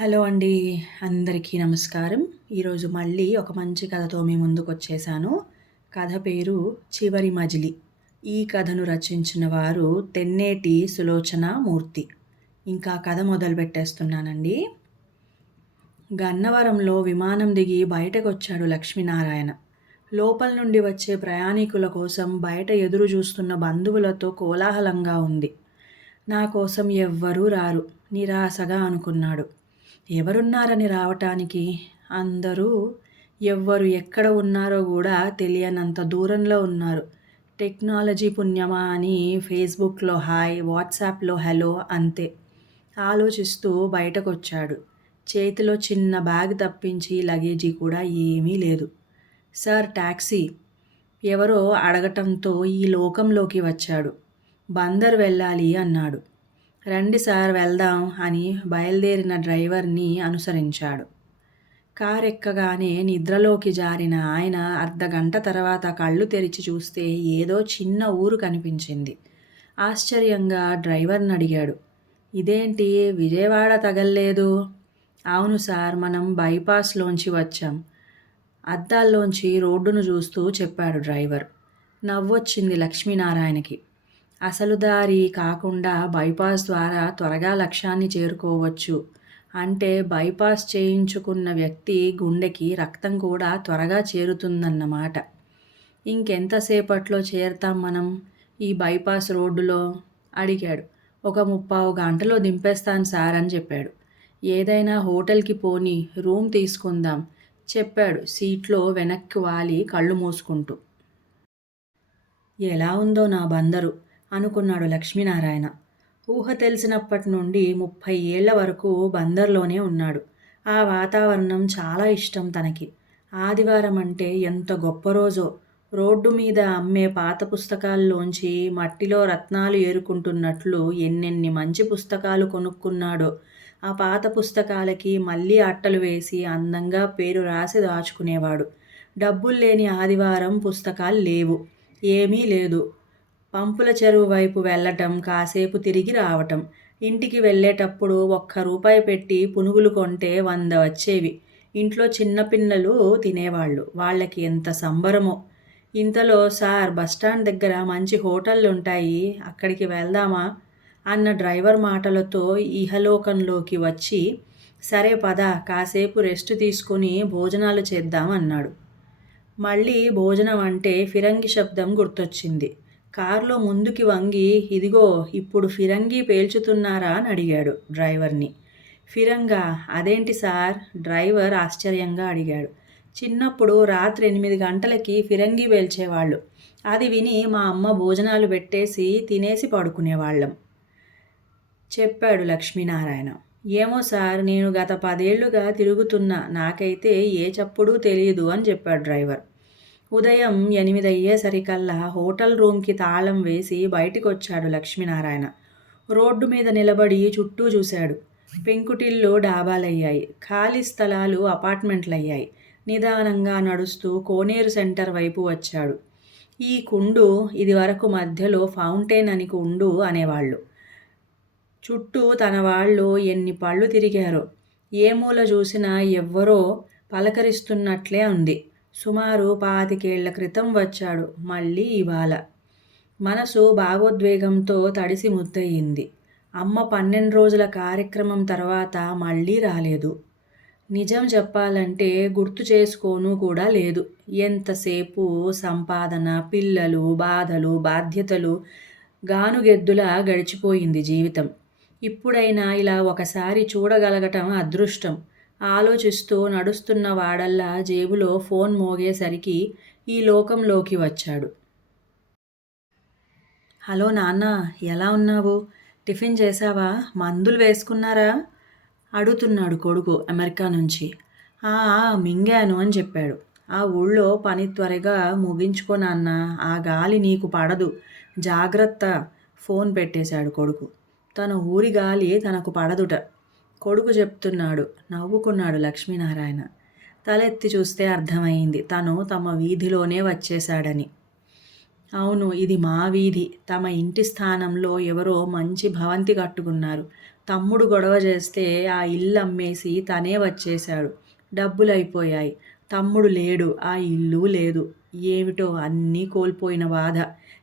Hello అండి. అందరికీ నమస్కారం. ఈరోజు మళ్ళీ ఒక మంచి కథతో మీ ముందుకొచ్చేసాను. కథ పేరు 'చివరి మజిలీ'. ఈ కథను రచించిన వారు తెన్నేటి సులోచన మూర్తి. ఇంకా కథ మొదలుపెట్టేస్తున్నానండి. గన్నవరంలో విమానం దిగి బయటకొచ్చాడు లక్ష్మీనారాయణ. లోపల నుండి వచ్చే ప్రయాణికుల కోసం బయట ఎదురు చూస్తున్న బంధువులతో కోలాహలంగా ఉంది. నా కోసం ఎవ్వరూ రారు నిరాశగా అనుకున్నాడు. ఎవరున్నారని రావటానికి? అందరూ ఎవ్వరు ఎక్కడ ఉన్నారో కూడా తెలియనంత దూరంలో ఉన్నారు. టెక్నాలజీ పుణ్యమా అని ఫేస్బుక్లో హాయ్, వాట్సాప్లో హలో అంతే. ఆలోచిస్తూ బయటకొచ్చాడు. చేతిలో చిన్న బ్యాగ్ తప్పించి లగేజీ కూడా ఏమీ లేదు. సార్ టాక్సీ ఎవరో అడగటంతో ఈ లోకంలోకి వచ్చాడు. బందర్ వెళ్ళాలి అన్నాడు. రండి సార్ వెళ్దాం అని బయలుదేరిన డ్రైవర్ని అనుసరించాడు. కారెక్కగానే నిద్రలోకి జారిన ఆయన అర్ధగంట తర్వాత కళ్ళు తెరిచి చూస్తే ఏదో చిన్న ఊరు కనిపించింది. ఆశ్చర్యంగా డ్రైవర్ని అడిగాడు, ఇదేంటి విజయవాడ తగల్లేదు? అవును సార్, మనం బైపాస్లోంచి వచ్చాం. అద్దాల్లోంచి రోడ్డును చూస్తూ చెప్పాడు డ్రైవర్. నవ్వొచ్చింది లక్ష్మీనారాయణకి. అసలు దారి కాకుండా బైపాస్ ద్వారా త్వరగా లక్ష్యాన్ని చేరుకోవచ్చు. అంటే బైపాస్ చేయించుకున్న వ్యక్తి గుండెకి రక్తం కూడా త్వరగా చేరుతుందన్నమాట. ఇంకెంతసేపట్లో చేరుతాం మనం ఈ బైపాస్ రోడ్డులో? అడిగాడు. ఒక 30 గంటలో దింపేస్తాను సార్ అని చెప్పాడు. ఏదైనా హోటల్కి పోని రూమ్ తీసుకుందాం చెప్పాడు సీట్లో వెనక్కి వాలి కళ్ళు మూసుకుంటూ. ఎలా ఉందో నా బందరు అనుకున్నాడు లక్ష్మీనారాయణ. ఊహ తెలిసినప్పటి నుండి 30 ఏళ్ల వరకు బందర్లోనే ఉన్నాడు. ఆ వాతావరణం చాలా ఇష్టం తనకి. ఆదివారం అంటే ఎంత గొప్ప రోజో. రోడ్డు మీద అమ్మే పాత పుస్తకాల్లోంచి మట్టిలో రత్నాలు ఏరుకుంటున్నట్లు ఎన్నెన్ని మంచి పుస్తకాలు కొనుక్కున్నాడో. ఆ పాత పుస్తకాలకి మళ్ళీ అట్టలు వేసి అందంగా పేరు రాసి దాచుకునేవాడు. డబ్బులు లేని ఆదివారం పుస్తకాలు లేవు, ఏమీ లేదు. పంపుల చెరువు వైపు వెళ్ళటం, కాసేపు తిరిగి రావటం. ఇంటికి వెళ్ళేటప్పుడు ₹1 పెట్టి పునుగులు కొంటే 100 వచ్చేవి. ఇంట్లో చిన్నపిల్లలు తినేవాళ్ళు. వాళ్ళకి ఎంత సంబరమో. ఇంతలో సార్ బస్టాండ్ దగ్గర మంచి హోటళ్ళుంటాయి, అక్కడికి వెళ్దామా అన్న డ్రైవర్ మాటలతో ఇహలోకంలోకి వచ్చి, సరే పద, కాసేపు రెస్ట్ తీసుకుని భోజనాలు చేద్దాం అన్నాడు. మళ్ళీ భోజనం అంటే ఫిరంగి శబ్దం గుర్తొచ్చింది. కారులో ముందుకి వంగి, ఇదిగో ఇప్పుడు ఫిరంగి పేల్చుతున్నారా అని అడిగాడు డ్రైవర్ని. ఫిరంగా? అదేంటి సార్? డ్రైవర్ ఆశ్చర్యంగా అడిగాడు. చిన్నప్పుడు రాత్రి 8 గంటలకి ఫిరంగి పేల్చేవాళ్ళు. అది విని మా అమ్మ భోజనాలు పెట్టేసి తినేసి పడుకునేవాళ్ళం చెప్పాడు లక్ష్మీనారాయణ. ఏమో సార్, నేను గత 10 ఏళ్లుగా తిరుగుతున్నా, నాకైతే ఏ చప్పుడూ తెలియదు అని చెప్పాడు డ్రైవర్. ఉదయం 8 అయ్యేసరికల్లా హోటల్ రూమ్కి తాళం వేసి బయటికొచ్చాడు లక్ష్మీనారాయణ. రోడ్డు మీద నిలబడి చుట్టూ చూశాడు. పెంకుటిల్లు డాబాలయ్యాయి, ఖాళీ స్థలాలు అపార్ట్మెంట్లయ్యాయి. నిదానంగా నడుస్తూ కోనేరు సెంటర్ వైపు వచ్చాడు. ఈ కుండు ఇదివరకు మధ్యలో ఫౌంటైన్ అని కుండు అనేవాళ్ళు. చుట్టూ తన వాళ్ళు ఎన్ని పళ్ళు తిరిగారో. ఏ మూల చూసినా ఎవ్వరో పలకరిస్తున్నట్లే ఉంది. సుమారు 25 ఏళ్ల క్రితం వచ్చాడు, మళ్ళీ ఇవాళ. మనసు భావోద్వేగంతో తడిసి ముద్దయింది. అమ్మ 12 రోజుల కార్యక్రమం తర్వాత మళ్ళీ రాలేదు. నిజం చెప్పాలంటే గుర్తు చేసుకోను కూడా లేదు. ఎంతసేపు సంపాదన, పిల్లలు, బాధలు, బాధ్యతలు, గానుగెద్దులా గడిచిపోయింది జీవితం. ఇప్పుడైనా ఇలా ఒకసారి చూడగలగటం అదృష్టం. ఆలోచిస్తూ నడుస్తున్న వాడల్లా జేబులో ఫోన్ మోగేసరికి ఈ లోకంలోకి వచ్చాడు. హలో నాన్న, ఎలా ఉన్నావు? టిఫిన్ చేశావా? మందులు వేసుకున్నారా అడుగుతున్నాడు కొడుకు అమెరికా నుంచి. మింగాను అని చెప్పాడు. ఆ ఊళ్ళో పని త్వరగా ముగించుకో నాన్న, ఆ గాలి నీకు పడదు, జాగ్రత్త. ఫోన్ పెట్టేశాడు కొడుకు. తన ఊరి గాలి తనకు పడదుట కొడుకు చెప్తున్నాడు. నవ్వుకున్నాడు లక్ష్మీనారాయణ. తలెత్తి చూస్తే అర్థమైంది తను తమ వీధిలోనే వచ్చేశాడని. అవును, ఇది మా వీధి. తమ ఇంటి స్థానంలో ఎవరో మంచి భవంతి కట్టుకున్నారు. తమ్ముడు గొడవ చేస్తే ఆ ఇల్లు అమ్మేసి తనే వచ్చేశాడు. డబ్బులయిపోయాయి. తమ్ముడు లేడు, ఆ ఇల్లు లేదు. ఏమిటో అన్నీ కోల్పోయిన బాధ.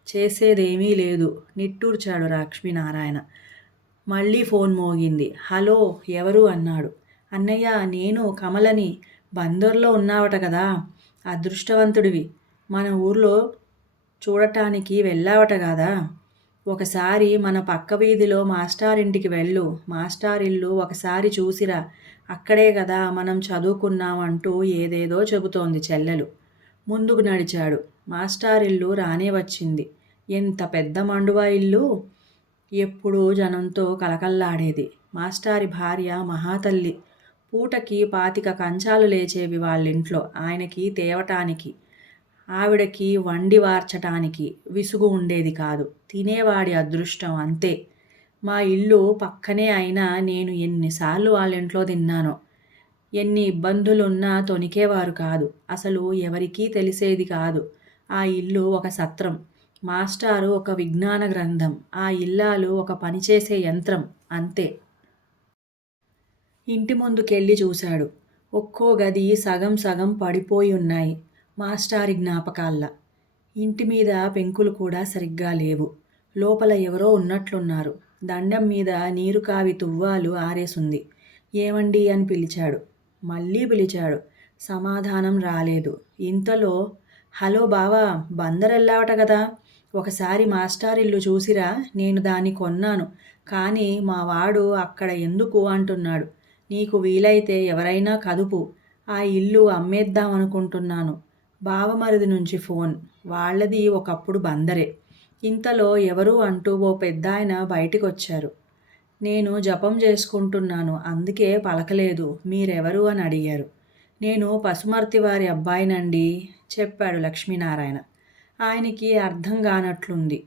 చేసేదేమీ లేదు నిట్టూర్చాడు లక్ష్మీనారాయణ. మళ్ళీ ఫోన్ మోగింది. హలో, ఎవరు అన్నాడు. అన్నయ్య, నేను కమలని. బందర్లో ఉన్నావట కదా. అదృష్టవంతుడివి. మన ఊర్లో చూడటానికి వెళ్ళావట కదా. ఒకసారి మన పక్క వీధిలో మాస్టారింటికి వెళ్ళు. మాస్టారిల్లు ఒకసారి చూసిరా. అక్కడే కదా మనం చదువుకున్నాం అంటూ ఏదేదో చెబుతోంది చెల్లెలు. ముందుకు నడిచాడు. మాస్టారిల్లు రానే వచ్చింది. ఎంత పెద్ద మండువా ఇల్లు. ఎప్పుడూ జనంతో కలకల్లాడేది. మాస్టారి భార్య మహాతల్లి. పూటకి 25 కంచాలు లేచేవి వాళ్ళింట్లో ఆయనకి తేవటానికి. ఆవిడకి వండి వార్చటానికి విసుగు ఉండేది కాదు. తినేవాడి అదృష్టం అంతే. మా ఇల్లు పక్కనే అయినా నేను ఎన్నిసార్లు వాళ్ళింట్లో తిన్నానో. ఎన్ని ఇబ్బందులున్నా తొణికేవారు కాదు. అసలు ఎవరికీ తెలిసేది కాదు. ఆ ఇల్లు ఒక సత్రం. మాస్టారు ఒక విజ్ఞాన గ్రంథం. ఆ ఇల్లాలు ఒక పనిచేసే యంత్రం అంతే. ఇంటి ముందుకెళ్ళి చూశాడు. ఒక్కో గది సగం సగం పడిపోయి ఉన్నాయి. మాస్టారి జ్ఞాపకాల్లా. ఇంటి మీద పెంకులు కూడా సరిగ్గా లేవు. లోపల ఎవరో ఉన్నట్లున్నారు. దండం మీద నీరు కావి తువ్వాలు ఆరేసుంది. ఏమండి అని పిలిచాడు. మళ్ళీ పిలిచాడు. సమాధానం రాలేదు. ఇంతలో, హలో బావా, బందరెళ్ళావట కదా. ఒకసారి మాస్టారిల్లు చూసిరా. నేను దాన్ని కొన్నాను. కానీ మా వాడు అక్కడ ఎందుకు అంటున్నాడు. నీకు వీలైతే ఎవరైనా కదుపు. ఆ ఇల్లు అమ్మేద్దామనుకుంటున్నాను. బావమరిది నుంచి ఫోన్. వాళ్ళది ఒకప్పుడు బందరే. ఇంతలో ఎవరు అంటూ ఓ పెద్దాయన బయటికొచ్చారు. నేను జపం చేసుకుంటున్నాను, అందుకే పలకలేదు. మీరెవరు అని అడిగారు. నేను పసుమర్తి వారి అబ్బాయినండి చెప్పాడు లక్ష్మీనారాయణ. ఆయనకి అర్థం కానట్లుంది.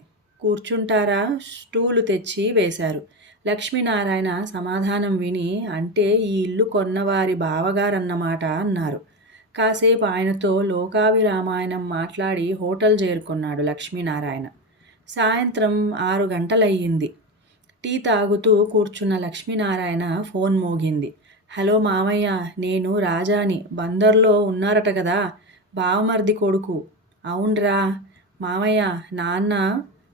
కూర్చుంటారా? స్టూలు తెచ్చి వేశారు. లక్ష్మీనారాయణ సమాధానం విని, అంటే ఈ ఇల్లు కొన్నవారి బావగారన్నమాట అన్నారు. కాసేపు ఆయనతో లోకాభిరామాయణం మాట్లాడి హోటల్ చేరుకున్నాడు లక్ష్మీనారాయణ. సాయంత్రం 6 గంటలయ్యింది. టీ తాగుతూ కూర్చున్న లక్ష్మీనారాయణ ఫోన్ మోగింది. హలో మామయ్య, నేను రాజాని. బందర్లో ఉన్నారట కదా. బావమర్ది కొడుకు. అవునరా మామయ్య, నాన్న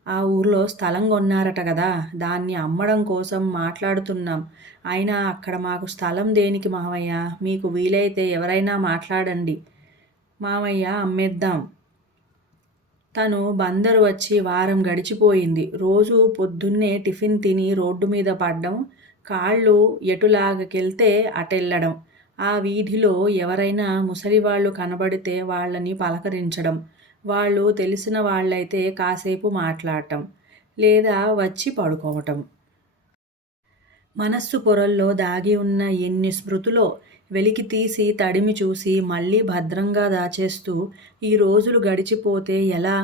ఆ ఊర్లో స్థలం కొన్నారట కదా. దాన్ని అమ్మడం కోసం మాట్లాడుతున్నాం. అయినా అక్కడ మాకు స్థలం దేనికి మామయ్య. మీకు వీలైతే ఎవరైనా మాట్లాడండి మామయ్య, అమ్మేద్దాం. తను బందరు వచ్చి వారం గడిచిపోయింది. రోజు పొద్దున్నే టిఫిన్ తిని రోడ్డు మీద పడ్డం, కాళ్ళు ఎటులాగకెళ్తే అటెళ్ళడం, ఆ వీధిలో ఎవరైనా ముసలివాళ్ళు కనబడితే వాళ్ళని పలకరించడం, వాళ్ళు తెలిసిన వాళ్ళైతే కాసేపు మాట్లాడటం, లేదా వచ్చి పడుకోవటం. మనస్సు పొరల్లో దాగి ఉన్న ఎన్ని స్మృతులో వెలికి తీసి తడిమి చూసి మళ్ళీ భద్రంగా దాచేస్తూ ఈ రోజులు గడిచిపోతే ఎలా?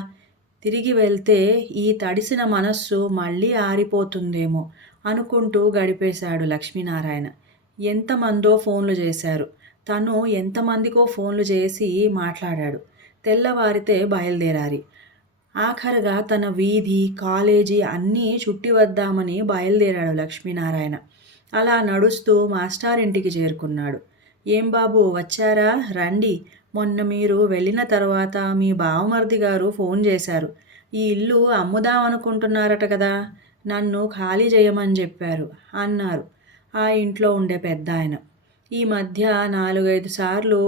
తిరిగి వెళ్తే ఈ తడిసిన మనస్సు మళ్ళీ ఆరిపోతుందేమో అనుకుంటూ గడిపేశాడు లక్ష్మీనారాయణ. ఎంతమందో ఫోన్లు చేశారు. తను ఎంతమందికో ఫోన్లు చేసి మాట్లాడాడు. తెల్లవారితే బయలుదేరాలి. ఆఖరుగా తన వీధి, కాలేజీ అన్నీ చుట్టి వద్దామని బయలుదేరాడు లక్ష్మీనారాయణ. అలా నడుస్తూ మాస్టారింటికి చేరుకున్నాడు. ఏం బాబు వచ్చారా? రండి. మొన్న మీరు వెళ్ళిన తర్వాత మీ బావమరిది గారు ఫోన్ చేశారు. ఈ ఇల్లు అమ్ముదామనుకుంటున్నారట కదా. నన్ను ఖాళీ చేయమని చెప్పారు అన్నారు ఆ ఇంట్లో ఉండే పెద్దాయన. ఈ మధ్య 4-5 సార్లు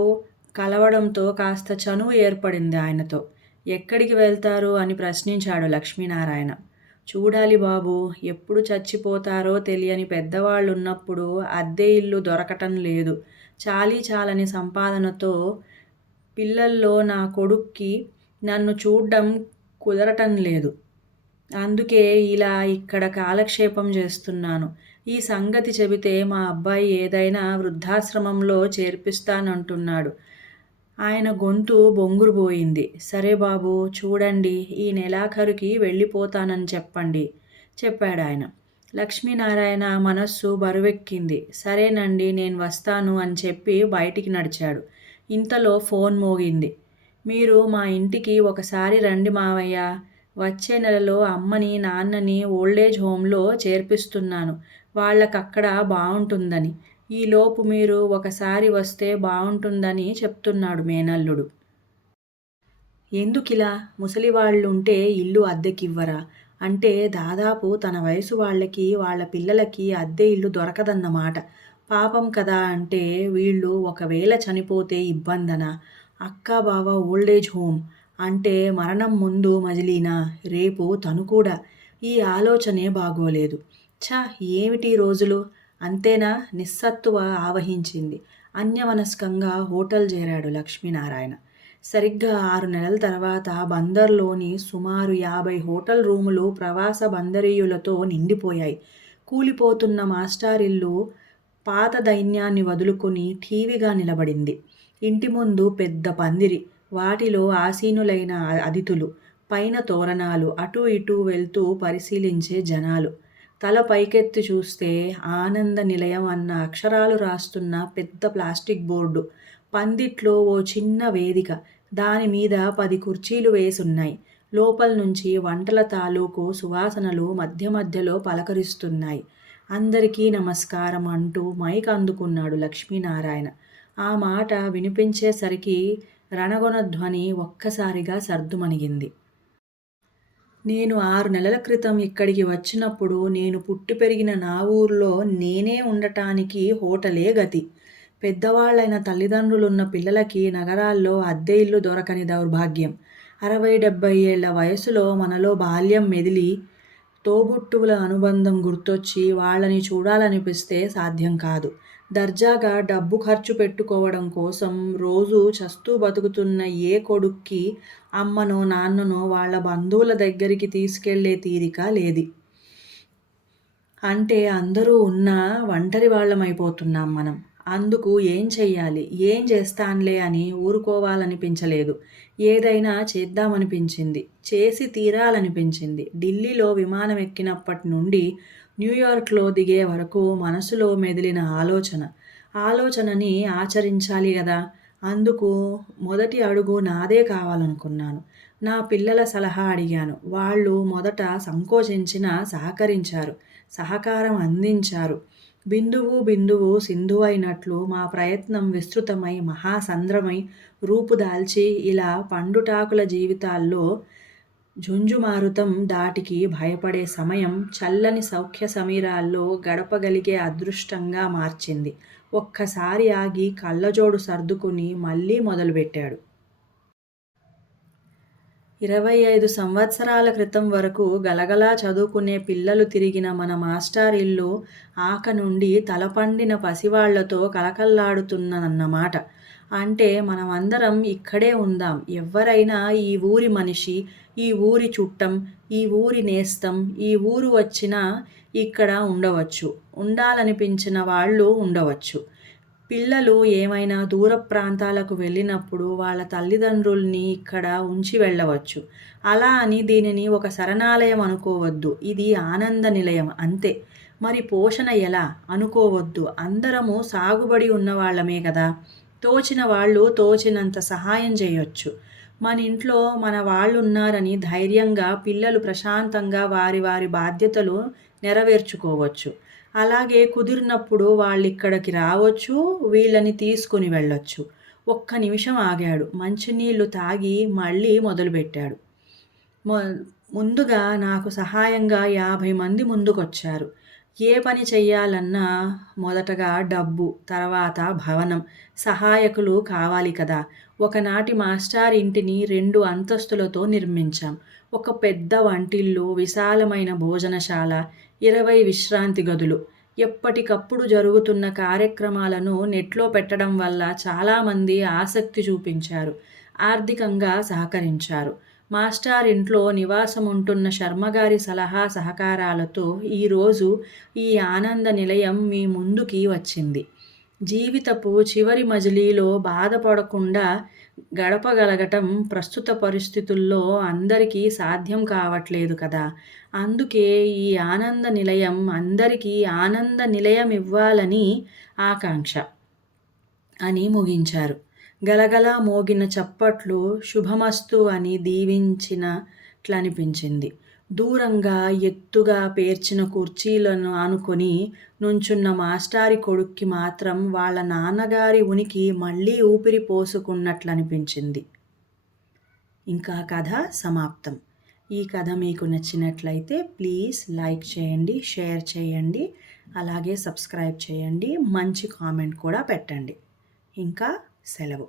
కలవడంతో కాస్త చనువు ఏర్పడింది ఆయనతో. ఎక్కడికి వెళ్తారు అని ప్రశ్నించాడు లక్ష్మీనారాయణ. చూడాలి బాబు, ఎప్పుడు చచ్చిపోతారో తెలియని పెద్దవాళ్ళున్నప్పుడు అద్దె ఇల్లు దొరకటం లేదు. చాలీ చాలని సంపాదనతో పిల్లల్లో నా కొడుక్కి నన్ను చూడ్డం కుదరటం లేదు. అందుకే ఇలా ఇక్కడ కాలక్షేపం చేస్తున్నాను. ఈ సంగతి చెబితే మా అబ్బాయి ఏదైనా వృద్ధాశ్రమంలో చేర్పిస్తానంటున్నాడు. ఆయన గొంతు బొంగురుపోయింది. సరే బాబు, చూడండి, ఈ నెలాఖరుకి వెళ్ళిపోతానని చెప్పండి చెప్పాడాయన. లక్ష్మీనారాయణ మనస్సు బరువెక్కింది. సరేనండి, నేను వస్తాను అని చెప్పి బయటికి నడిచాడు. ఇంతలో ఫోన్ మోగింది. మీరు మా ఇంటికి ఒకసారి రండి మావయ్య. వచ్చే నెలలో అమ్మని నాన్నని ఓల్డేజ్ హోంలో చేర్పిస్తున్నాను. వాళ్ళకక్కడ బావుంటుందని. ఈలోపు మీరు ఒకసారి వస్తే బావుంటుందని చెప్తున్నాడు మేనల్లుడు. ఎందుకిలా? ముసలివాళ్ళుంటే ఇల్లు అద్దెకివ్వరా? అంటే దాదాపు తన వయసు వాళ్ళకి, వాళ్ళ పిల్లలకి అద్దె ఇల్లు దొరకదన్నమాట. పాపం కదా అంటే వీళ్ళు ఒకవేళ చనిపోతే ఇబ్బందనా? అక్కా, బావ ఓల్డేజ్ హోమ్ అంటే మరణం ముందు మజిలీనా? రేపు తను కూడా. ఈ ఆలోచనే బాగోలేదు. ఛ! ఏమిటీ రోజులు? అంతేనా? నిస్సత్తువ ఆవహించింది. అన్యమనస్కంగా హోటల్ చేరాడు లక్ష్మీనారాయణ. సరిగ్గా 6 నెలల తర్వాత బందర్లోని సుమారు 50 హోటల్ రూములు ప్రవాస బందరీయులతో నిండిపోయాయి. కూలిపోతున్న మాస్టారిల్లు పాత దైన్యాన్ని వదులుకొని ఠీవిగా నిలబడింది. ఇంటి ముందు పెద్ద పందిరి, వాటిలో ఆసీనులైన అతిథులు, పైన తోరణాలు, అటూ ఇటూ వెళ్తూ పరిశీలించే జనాలు. తల పైకెత్తి చూస్తే ఆనంద నిలయం అన్న అక్షరాలు రాస్తున్న పెద్ద ప్లాస్టిక్ బోర్డు, పందిట్లో ఓ చిన్న వేదిక, దానిమీద 10 కుర్చీలు వేసున్నాయి. లోపల నుంచి వంటల తాలూకు సువాసనలు మధ్య మధ్యలో పలకరిస్తున్నాయి. అందరికీ నమస్కారం అంటూ మైక్ అందుకున్నాడు లక్ష్మీనారాయణ. ఆ మాట వినిపించేసరికి రణగొణ ధ్వని ఒక్కసారిగా సర్దుమణిగింది. నేను 6 నెలల క్రితం ఇక్కడికి వచ్చినప్పుడు నేను పుట్టి పెరిగిన నా ఊర్లో నేనే ఉండటానికి హోటలే గతి. పెద్దవాళ్లైన తల్లిదండ్రులున్న పిల్లలకి నగరాల్లో అద్దె ఇల్లు దొరకని దౌర్భాగ్యం. 60-70 ఏళ్ల వయసులో మనలో బాల్యం మెదిలి, తోబుట్టువుల అనుబంధం గుర్తొచ్చి వాళ్ళని చూడాలనిపిస్తే సాధ్యం కాదు. దర్జాగా డబ్బు ఖర్చు పెట్టుకోవడం కోసం రోజూ చస్తూ బతుకుతున్న ఏ కొడుక్కి అమ్మనో నాన్ననో వాళ్ళ బంధువుల దగ్గరికి తీసుకెళ్లే తీరిక లేది. అంటే అందరూ ఉన్నా ఒంటరి వాళ్ళమైపోతున్నాం మనం. అందుకు ఏం చెయ్యాలి? ఏం చేస్తాన్లే అని ఊరుకోవాలనిపించలేదు. ఏదైనా చేద్దామనిపించింది. చేసి తీరాలనిపించింది. ఢిల్లీలో విమానం ఎక్కినప్పటి నుండి న్యూయార్క్లో దిగే వరకు మనసులో మెదిలిన ఆలోచనని ఆచరించాలి గదా! అందుకు మొదటి అడుగు నాదే కావాలనుకున్నాను. నా పిల్లల సలహా అడిగాను. వాళ్ళు మొదట సంకోచించినా సహకరించారు. సహకారం అందించారు. బిందువు సింధువైనట్లు మా ప్రయత్నం విస్తృతమై మహాసంద్రమై రూపుదాల్చి ఇలా పండుటాకుల జీవితాల్లో ఝుంఝుమారుతం దాటికి భయపడే సమయం చల్లని సౌఖ్య సమీరాల్లో గడపగలిగే అదృష్టంగా మార్చింది. ఒక్కసారి ఆగి కళ్ళజోడు సర్దుకుని మళ్ళీ మొదలుపెట్టాడు. 25 సంవత్సరాల క్రితం వరకు గలగలా చదువుకునే పిల్లలు తిరిగిన మన మాస్టారిల్లు ఆక నుండి తలపండిన పసివాళ్లతో కళకళలాడుతున్నదన్నమాట. అంటే మనమందరం ఇక్కడే ఉందాం. ఎవ్వరైనా ఈ ఊరి మనిషి, ఈ ఊరి చుట్టం, ఈ ఊరి నేస్తం, ఈ ఊరు వచ్చినా ఇక్కడ ఉండవచ్చు. ఉండాలనిపించిన వాళ్ళు ఉండవచ్చు. పిల్లలు ఏమైనా దూర ప్రాంతాలకు వెళ్ళినప్పుడు వాళ్ళ తల్లిదండ్రుల్ని ఇక్కడ ఉంచి వెళ్ళవచ్చు. అలా అని దీనిని ఒక శరణాలయం అనుకోవద్దు. ఇది ఆనంద నిలయం అంతే. మరి పోషణ ఎలా? అనుకోవద్దు. అందరము సాగుబడి ఉన్నవాళ్ళమే కదా! తోచిన వాళ్ళు తోచినంత సహాయం చేయొచ్చు. మన ఇంట్లో మన వాళ్ళున్నారని ధైర్యంగా పిల్లలు ప్రశాంతంగా వారి వారి బాధ్యతలు నెరవేర్చుకోవచ్చు. అలాగే కుదిరినప్పుడు వాళ్ళిక్కడికి రావచ్చు, వీళ్ళని తీసుకుని వెళ్ళొచ్చు. ఒక్క నిమిషం ఆగాడు. మంచినీళ్లు తాగి మళ్ళీ మొదలుపెట్టాడు. ముందుగా నాకు సహాయంగా 50 మంది ముందుకొచ్చారు. ఏ పని చెయ్యాలన్నా మొదటగా డబ్బు, తర్వాత భవనం, సహాయకులు కావాలి కదా! ఒకనాటి మాస్టారి ఇంటిని 2 అంతస్తులతో నిర్మించాం. ఒక పెద్ద వంటిల్లు, విశాలమైన భోజనశాల, 20 విశ్రాంతి గదులు. ఎప్పటికప్పుడు జరుగుతున్న కార్యక్రమాలను నెట్లో పెట్టడం వల్ల చాలామంది ఆసక్తి చూపించారు. ఆర్థికంగా సహకరించారు. మాస్టారింట్లో నివాసముంటున్న శర్మగారి సలహా సహకారాలతో ఈరోజు ఈ ఆనంద నిలయం మీ ముందుకి వచ్చింది. జీవితపు చివరి మజిలీలో బాధపడకుండా గడపగలగటం ప్రస్తుత పరిస్థితుల్లో అందరికీ సాధ్యం కావట్లేదు కదా! అందుకే ఈ ఆనంద నిలయం అందరికీ ఆనంద నిలయమివ్వాలని ఆకాంక్ష అని ముగించారు. గలగలా మోగిన చప్పట్లు శుభమస్తు అని దీవించినట్లనిపించింది. దూరంగా ఎత్తుగా పేర్చిన కుర్చీలను ఆనుకొని నుంచున్న మాస్టారి కొడుక్కి మాత్రం వాళ్ళ నాన్నగారి ఉనికి మళ్ళీ ఊపిరి పోసుకున్నట్లనిపించింది. ఇంకా కథ సమాప్తం. ఈ కథ మీకు నచ్చినట్లయితే ప్లీజ్ లైక్ చేయండి, షేర్ చేయండి, అలాగే సబ్స్క్రైబ్ చేయండి, మంచి కామెంట్ కూడా పెట్టండి. ఇంకా సెలవు.